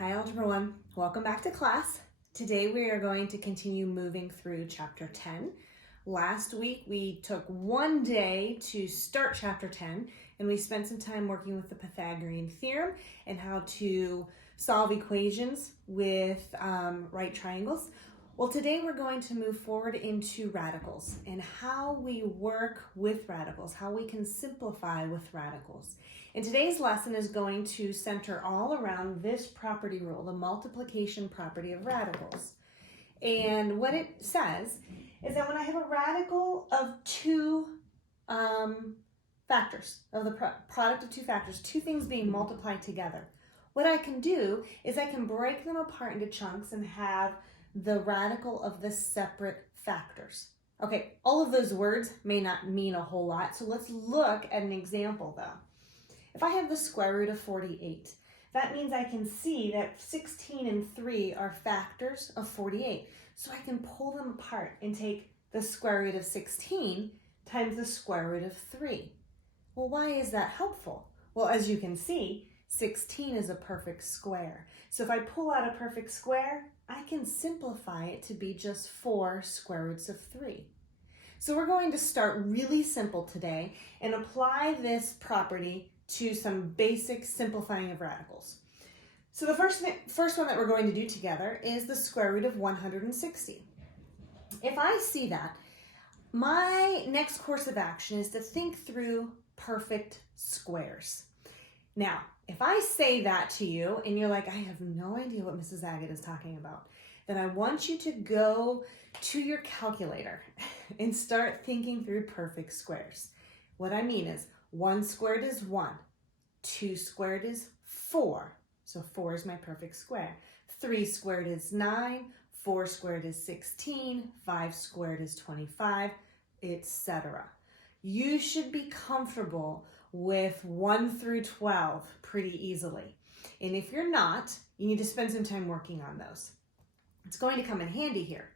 Hi Algebra 1, welcome back to class. Today we are going to continue moving through chapter 10. Last week we took one day to start chapter 10 and we spent some time working with the Pythagorean theorem and how to solve equations with right triangles. Well, today we're going to move forward into radicals and how we work with radicals, how we can simplify with radicals. And today's lesson is going to center all around this property rule, the multiplication property of radicals. And what it says is that when I have a radical of two factors, of the product of two factors, two things being multiplied together, what I can do is I can break them apart into chunks and have the radical of the separate factors. Okay, all of those words may not mean a whole lot, so let's look at an example though. If I have the square root of 48, that means I can see that 16 and 3 are factors of 48. So I can pull them apart and take the square root of 16 times the square root of 3. Well, why is that helpful? Well, as you can see, 16 is a perfect square. So if I pull out a perfect square, I can simplify it to be just 4 square roots of 3. So we're going to start really simple today and apply this property to some basic simplifying of radicals. So the first one that we're going to do together is the square root of 160. If I see that, my next course of action is to think through perfect squares. Now, if I say that to you and you're like, I have no idea what Mrs. Agate is talking about, then I want you to go to your calculator and start thinking through perfect squares. What I mean is 1 squared is 1, 2 squared is 4, so 4 is my perfect square. 3 squared is 9, 4 squared is 16, 5 squared is 25, etc. You should be comfortable with 1 through 12 pretty easily. And if you're not, you need to spend some time working on those. It's going to come in handy here.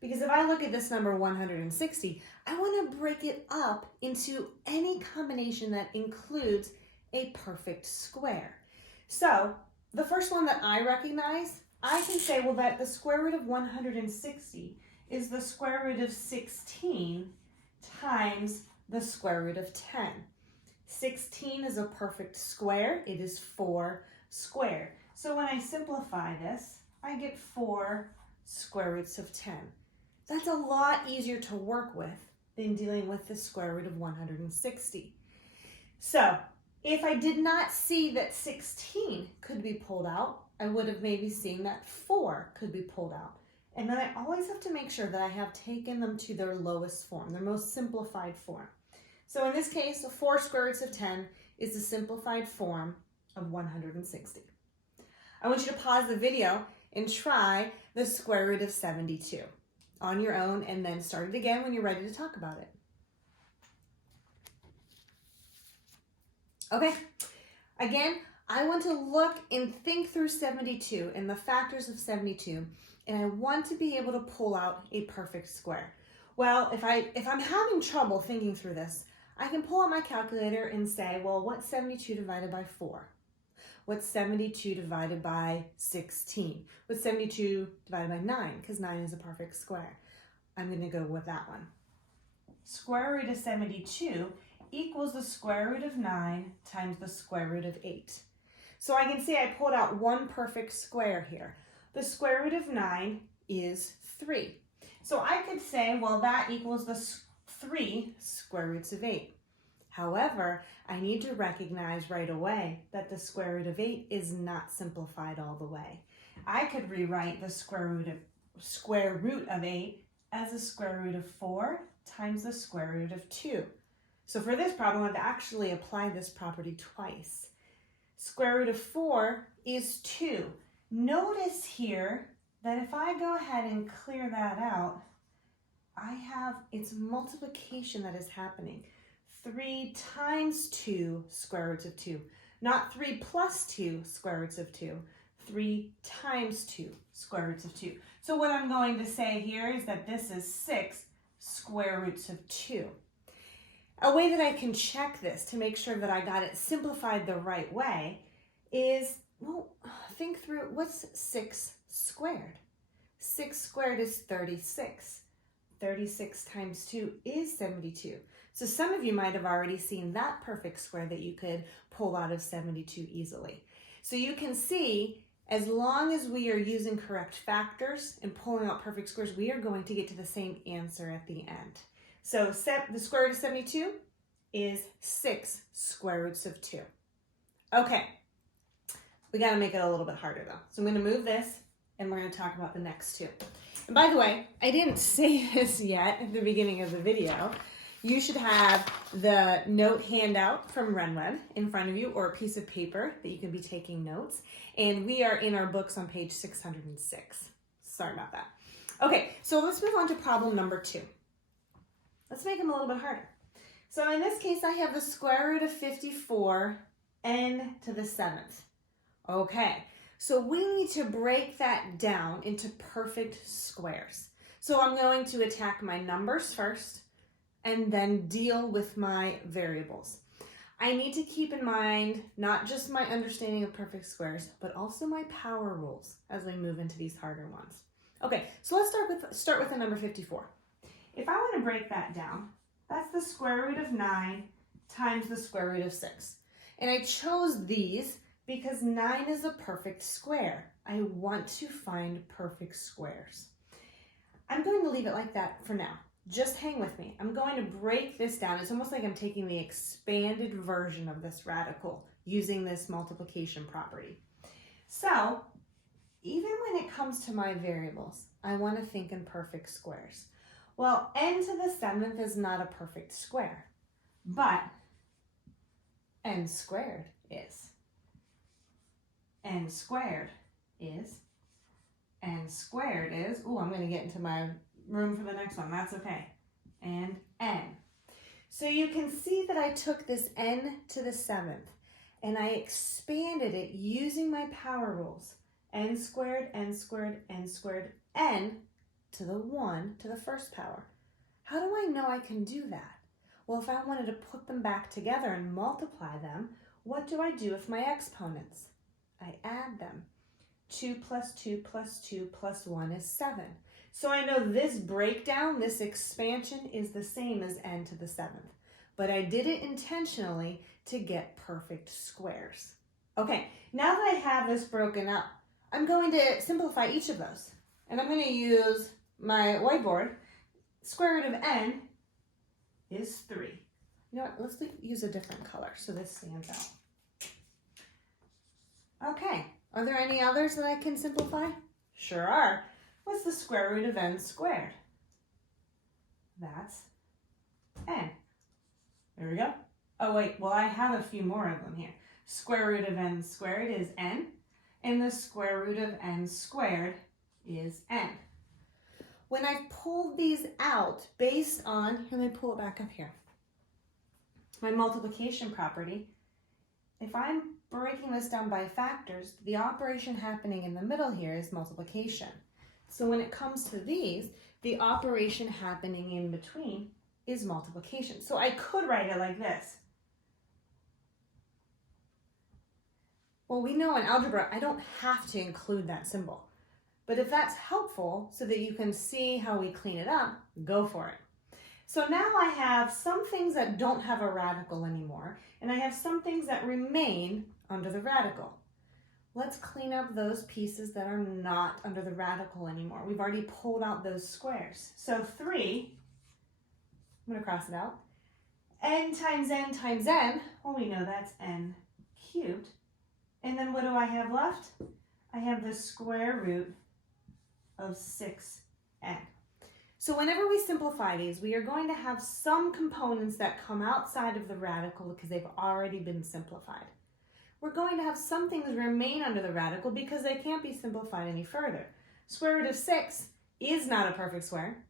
Because if I look at this number 160, I want to break it up into any combination that includes a perfect square. So the first one that I recognize, I can say, well, that the square root of 160 is the square root of 16 times the square root of 10. 16 is a perfect square. It is 4 squared. So when I simplify this, I get 4 square roots of 10. That's a lot easier to work with than dealing with the square root of 160. So if I did not see that 16 could be pulled out, I would have maybe seen that 4 could be pulled out. And then I always have to make sure that I have taken them to their lowest form, their most simplified form. So in this case, 4 square roots of 10 is the simplified form of 160. I want you to pause the video and try the square root of 72 on your own, and then start it again when you're ready to talk about it. Okay, again, I want to look and think through 72 and the factors of 72, and I want to be able to pull out a perfect square. Well, if I'm having trouble thinking through this, I can pull out my calculator and say, well, what's 72 divided by 4? What's 72 divided by 16? What's 72 divided by 9? Because 9 is a perfect square. I'm going to go with that one. Square root of 72 equals the square root of 9 times the square root of 8. So I can see I pulled out one perfect square here. The square root of 9 is 3. So I could say, well, that equals the 3 square roots of 8. However, I need to recognize right away that the square root of 8 is not simplified all the way. I could rewrite the square root of 8 as the square root of 4 times the square root of 2. So for this problem, I've actually applied this property twice. Square root of 4 is 2. Notice here that if I go ahead and clear that out, I have its multiplication that is happening. 3 times 2 square roots of 2. Not 3 plus 2 square roots of 2. 3 times 2 square roots of 2. So what I'm going to say here is that this is 6 square roots of 2. A way that I can check this to make sure that I got it simplified the right way is Well, think through, what's 6 squared? 6 squared is 36. 36 times 2 is 72. So some of you might have already seen that perfect square that you could pull out of 72 easily. So you can see, as long as we are using correct factors and pulling out perfect squares, we are going to get to the same answer at the end. So the square root of 72 is 6 square roots of 2. Okay, we got to make it a little bit harder though. So I'm going to move this and we're going to talk about the next two. And by the way, I didn't say this yet at the beginning of the video. You should have the note handout from Renweb in front of you, or a piece of paper that you can be taking notes. And we are in our books on page 606. Sorry about that. Okay, so let's move on to problem number 2. Let's make them a little bit harder. So in this case, I have the square root of 54 n to the 7th. Okay, so we need to break that down into perfect squares. So I'm going to attack my numbers first and then deal with my variables. I need to keep in mind not just my understanding of perfect squares, but also my power rules as we move into these harder ones. Okay, so let's start with the number 54. If I want to break that down, that's the square root of 9 times the square root of 6. And I chose these because 9 is a perfect square. I want to find perfect squares. I'm going to leave it like that for now. Just hang with me. I'm going to break this down. It's almost like I'm taking the expanded version of this radical using this multiplication property. So even when it comes to my variables, I want to think in perfect squares. Well, n to the 7th is not a perfect square, but n squared is. N squared is. N squared is. Ooh, I'm going to get into my room for the next one. That's okay. And n. So you can see that I took this n to the 7th and I expanded it using my power rules. N squared, n squared, n squared, n to the 1 to the first power. How do I know I can do that? Well, if I wanted to put them back together and multiply them, what do I do with my exponents? I add them. 2 plus 2 plus 2 plus 1 is 7. So I know this breakdown, this expansion is the same as n to the 7th. But I did it intentionally to get perfect squares. Okay, now that I have this broken up, I'm going to simplify each of those. And I'm going to use my whiteboard. Square root of n is 3. You know what? Let's use a different color so this stands out. Okay, are there any others that I can simplify? Sure are. What's the square root of n squared? That's n. There we go. Oh wait, well I have a few more of them here. Square root of n squared is n, and the square root of n squared is n. When I've pulled these out based on, let me pull it back up here, my multiplication property, if I'm breaking this down by factors, the operation happening in the middle here is multiplication. So when it comes to these, the operation happening in between is multiplication. So I could write it like this. Well, we know in algebra, I don't have to include that symbol. But if that's helpful so that you can see how we clean it up, go for it. So now I have some things that don't have a radical anymore, and I have some things that remain under the radical. Let's clean up those pieces that are not under the radical anymore. We've already pulled out those squares. So 3, I'm going to cross it out, n times n, well, we know that's n cubed. And then what do I have left? I have the square root of 6n. So whenever we simplify these, we are going to have some components that come outside of the radical because they've already been simplified. We're going to have some things remain under the radical because they can't be simplified any further. Square root of 6 is not a perfect square,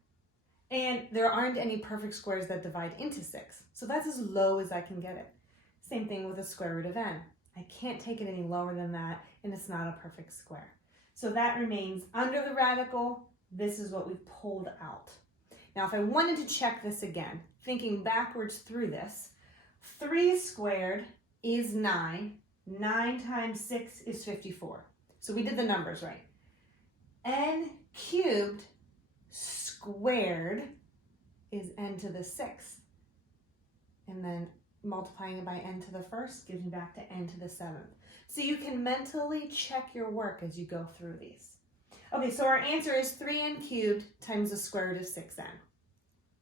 and there aren't any perfect squares that divide into 6. So that's as low as I can get it. Same thing with the square root of n. I can't take it any lower than that, and it's not a perfect square. So that remains under the radical. This is what we pulled out. Now, if I wanted to check this again, thinking backwards through this, 3 squared is 9, 9 times 6 is 54. So we did the numbers right. N cubed squared is n to the 6th. And then multiplying it by n to the 1st gives me back to n to the 7th. So you can mentally check your work as you go through these. Okay, so our answer is 3n cubed times the square root of 6n.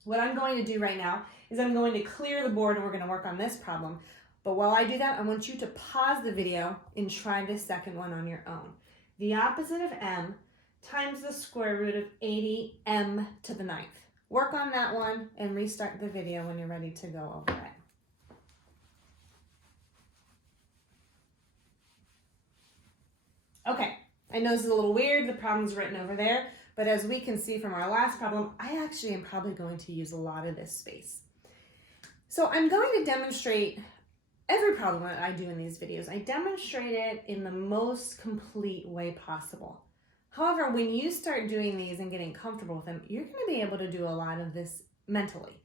What I'm going to do right now is I'm going to clear the board and we're going to work on this problem. But while I do that, I want you to pause the video and try this second one on your own. The opposite of m times the square root of 80m to the 9th. Work on that one and restart the video when you're ready to go over it. Okay, I know this is a little weird, the problem's written over there, but as we can see from our last problem, I actually am probably going to use a lot of this space. So I'm going to demonstrate every problem that I do in these videos. I demonstrate it in the most complete way possible. However, when you start doing these and getting comfortable with them, you're going to be able to do a lot of this mentally.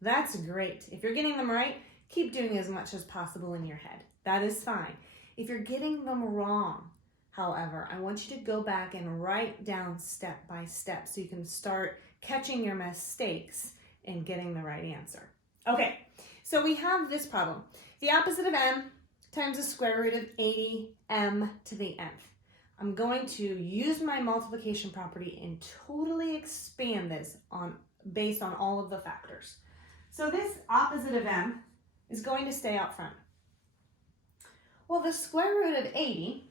That's great. If you're getting them right, keep doing as much as possible in your head. That is fine. If you're getting them wrong, however, I want you to go back and write down step by step so you can start catching your mistakes and getting the right answer. Okay, so we have this problem. The opposite of m times the square root of 80m to the nth. I'm going to use my multiplication property and totally expand this based on all of the factors. So this opposite of m is going to stay out front. Well, the square root of 80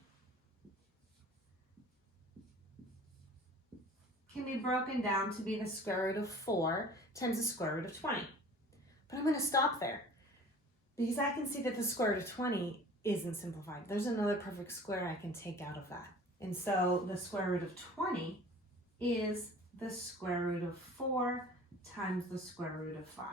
can be broken down to be the square root of 4 times the square root of 20. But I'm going to stop there because I can see that the square root of 20 isn't simplified. There's another perfect square I can take out of that. And so the square root of 20 is the square root of 4 times the square root of 5.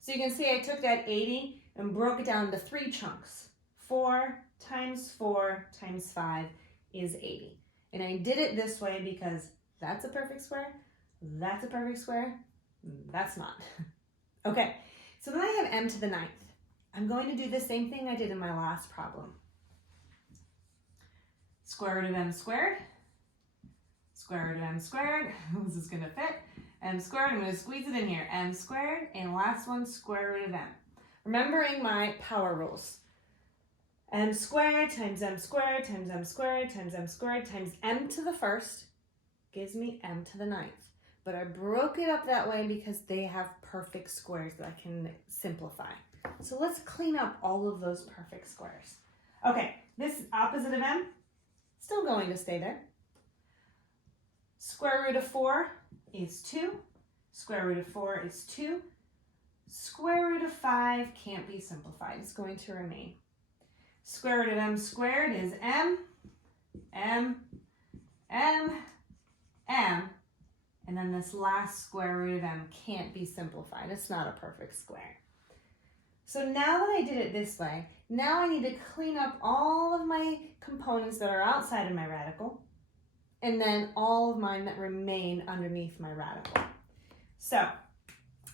So you can see I took that 80 and broke it down into 3 chunks. 4 times 4 times 5 is 80. And I did it this way because that's a perfect square, that's a perfect square, that's not. Okay, so then I have m to the 9th. I'm going to do the same thing I did in my last problem. Square root of m squared, square root of m squared, this is going to fit, m squared, I'm going to squeeze it in here, m squared, and last one, square root of m. Remembering my power rules. M squared times m squared times m squared times m squared times m to the 1st gives me m to the 9th. But I broke it up that way because they have perfect squares that I can simplify. So let's clean up all of those perfect squares. Okay, this opposite of m, still going to stay there. Square root of 4 is 2. Square root of 4 is 2. Square root of 5 can't be simplified. It's going to remain. Square root of m squared is m, m, m, m, and then this last square root of m can't be simplified. It's not a perfect square. So now that I did it this way, now I need to clean up all of my components that are outside of my radical, and then all of mine that remain underneath my radical. So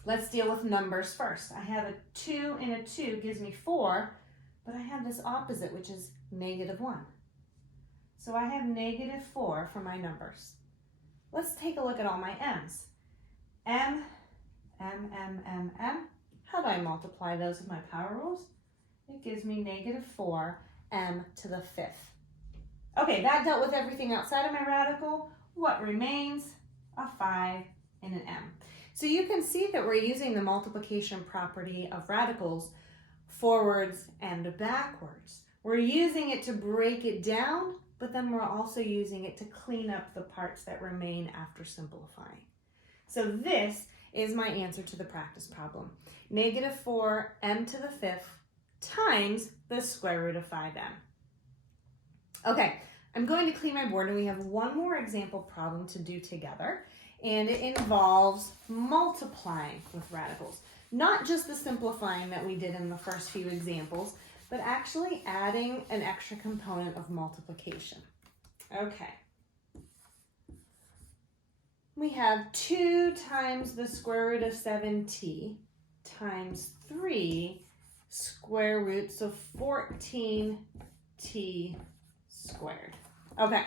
let's deal with numbers first. I have a 2 and a 2 gives me 4, but I have this opposite, which is -1. So I have -4 for my numbers. Let's take a look at all my m's. M, m, m, m, m. How do I multiply those with my power rules? It gives me -4 m to the 5th. Okay, that dealt with everything outside of my radical. What remains? A 5 and an m. So you can see that we're using the multiplication property of radicals forwards and backwards. We're using it to break it down, but then we're also using it to clean up the parts that remain after simplifying. So this is my answer to the practice problem. -4 m to the 5th times the square root of 5m. Okay, I'm going to clean my board and we have one more example problem to do together, and it involves multiplying with radicals. Not just the simplifying that we did in the first few examples, but actually adding an extra component of multiplication. Okay. We have 2 times the square root of 7t times 3 square roots of 14 t squared. Okay,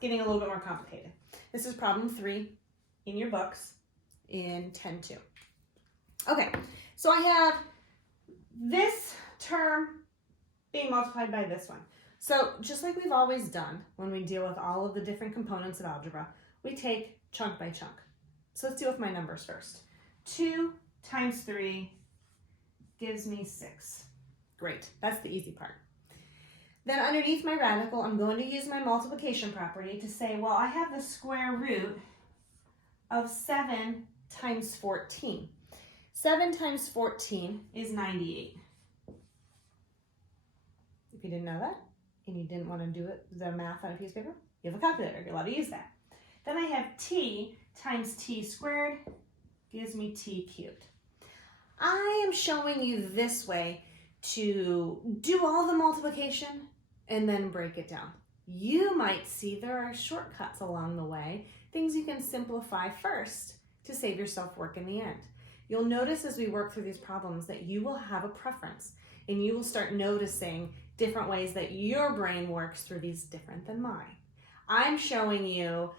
getting a little bit more complicated. This is problem 3 in your books in 10-2. Okay, so I have this term being multiplied by this one. So just like we've always done when we deal with all of the different components of algebra, we take chunk by chunk. So let's deal with my numbers first. 2 times 3 gives me 6. Great, that's the easy part. Then underneath my radical, I'm going to use my multiplication property to say, well, I have the square root of 7 times 14. 7 times 14 is 98. If you didn't know that, and you didn't want to do it, the math on a piece of paper, you have a calculator, you're allowed to use that. Then I have t times t squared gives me t cubed. I am showing you this way to do all the multiplication and then break it down. You might see there are shortcuts along the way, things you can simplify first to save yourself work in the end. You'll notice as we work through these problems that you will have a preference and you will start noticing different ways that your brain works through these different than mine. I'm showing you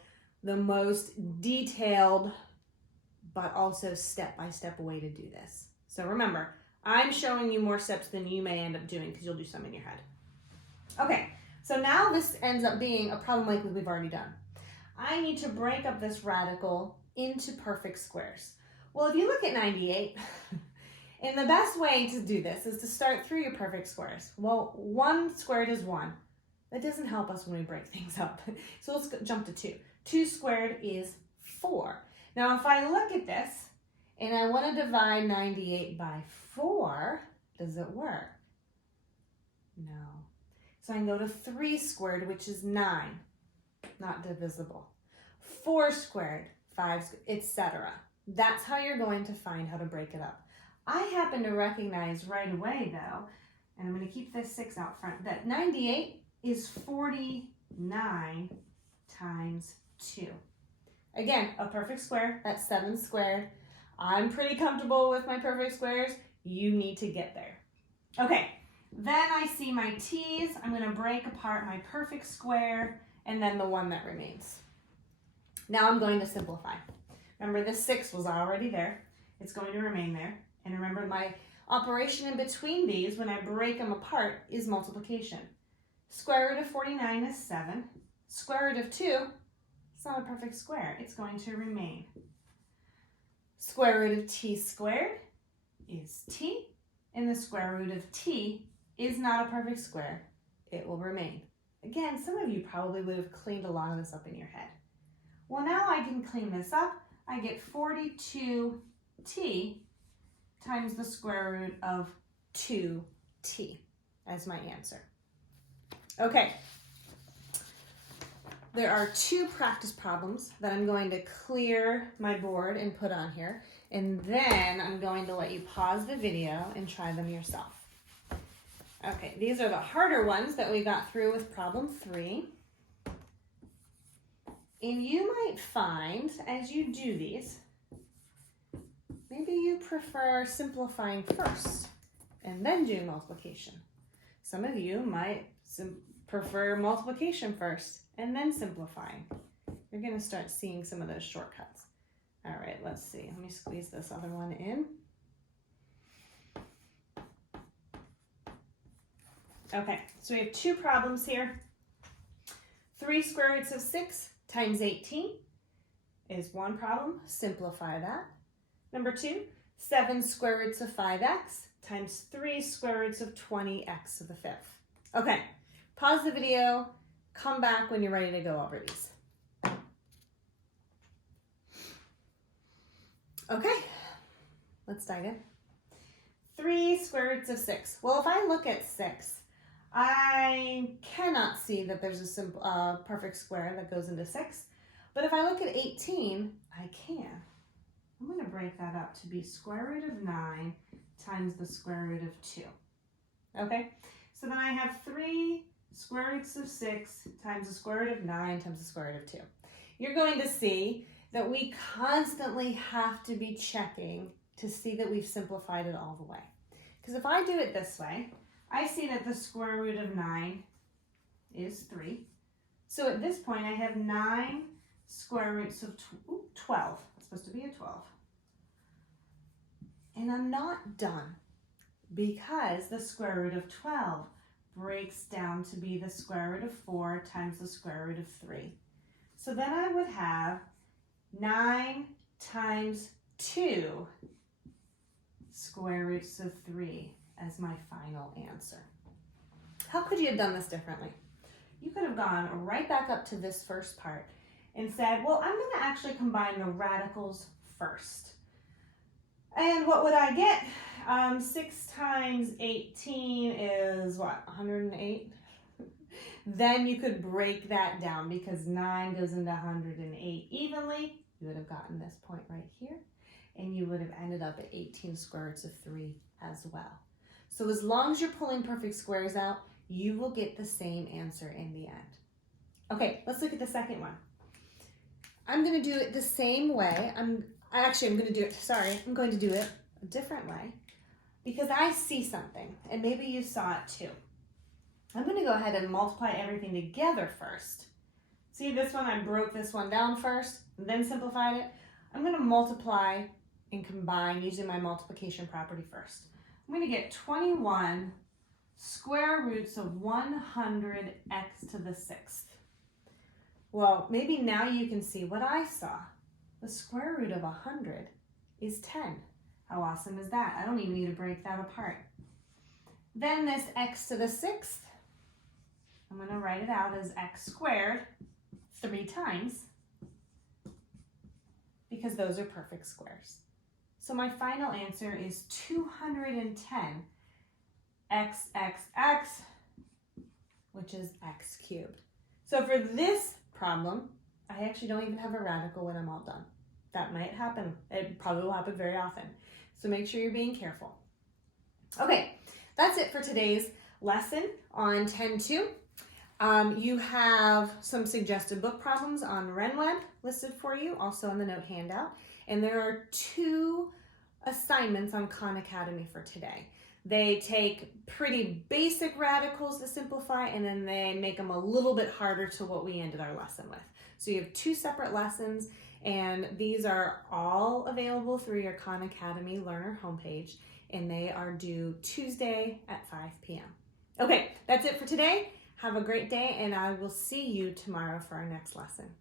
the most detailed but also step-by-step way to do this. So remember, I'm showing you more steps than you may end up doing because you'll do some in your head. Okay, so now this ends up being a problem like we've already done. I need to break up this radical into perfect squares. Well, if you look at 98, and the best way to do this is to start through your perfect squares. Well, 1 squared is 1. That doesn't help us when we break things up. So let's jump to 2. 2 squared is 4. Now, if I look at this and I want to divide 98 by 4, does it work? No. So I can go to 3 squared, which is 9, not divisible. 4 squared, 5, etc. That's how you're going to find how to break it up. I happen to recognize right away, though, and I'm going to keep this 6 out front, that 98 is 49 times 2. Again, a perfect square, that's 7 squared. I'm pretty comfortable with my perfect squares. You need to get there. Okay, then I see my t's. I'm going to break apart my perfect square and then the one that remains. Now I'm going to simplify. Remember, this 6 was already there. It's going to remain there. And remember, my operation in between these, when I break them apart, is multiplication. Square root of 49 is 7. Square root of 2, it's not a perfect square. It's going to remain. Square root of t squared is t, and the square root of t is not a perfect square. It will remain. Again, some of you probably would have cleaned a lot of this up in your head. Well, now I can clean this up. I get 42t times the square root of 2t as my answer. Okay. There are 2 practice problems that I'm going to clear my board and put on here, and then I'm going to let you pause the video and try them yourself. Okay, these are the harder ones that we got through with problem 3. And you might find, as you do these, maybe you prefer simplifying first and then doing multiplication. Some of you might prefer multiplication first and then simplifying. You're going to start seeing some of those shortcuts. All right, let's see. Let me squeeze this other one in. Okay, so we have 2 problems here. 3 square roots of 6 times 18 is one problem. Simplify that. Number 2, 7 square roots of 5x times 3 square roots of 20x to the 5th. Okay, pause the video. Come back when you're ready to go over these. Okay, let's dive in. 3 square roots of 6. Well, if I look at 6, I cannot see that there's a simple, perfect square that goes into 6. But if I look at 18, I can. I'm going to break that up to be square root of 9 times the square root of 2. Okay, so then I have 3 square roots of 6 times the square root of 9 times the square root of 2. You're going to see that we constantly have to be checking to see that we've simplified it all the way. Because if I do it this way, I see that the square root of 9 is 3. So at this point, I have 9 square roots of 12. It's supposed to be a 12. And I'm not done because the square root of 12 breaks down to be the square root of 4 times the square root of 3. So then I would have 9 times 2 square roots of 3 as my final answer. How could you have done this differently? You could have gone right back up to this first part and said, well, I'm going to actually combine the radicals first. And what would I get? 6 times 18 is what, 108? Then you could break that down because 9 goes into 108 evenly. You would have gotten this point right here, and you would have ended up at 18 square roots of 3 as well. So as long as you're pulling perfect squares out, you will get the same answer in the end. Okay, let's look at the second one. I'm going to do it the same way. I'm going to do it a different way because I see something, and maybe you saw it too. I'm going to go ahead and multiply everything together first. See this one? I broke this one down first, and then simplified it. I'm going to multiply and combine using my multiplication property first. I'm going to get 21 square roots of 100x to the 6th. Well, maybe now you can see what I saw. The square root of 100 is 10. How awesome is that? I don't even need to break that apart. Then this x to the 6th, I'm going to write it out as x squared 3 times because those are perfect squares. So my final answer is 210 x, which is x cubed. So for this problem, I actually don't even have a radical when I'm all done. That might happen. It probably will happen very often. So make sure you're being careful. Okay, that's it for today's lesson on 10-2. You have some suggested book problems on RenWeb listed for you, also on the note handout. And there are 2 assignments on Khan Academy for today. They take pretty basic radicals to simplify, and then they make them a little bit harder to what we ended our lesson with. So you have 2 separate lessons, and these are all available through your Khan Academy Learner homepage, and they are due Tuesday at 5 p.m. Okay, that's it for today. Have a great day, and I will see you tomorrow for our next lesson.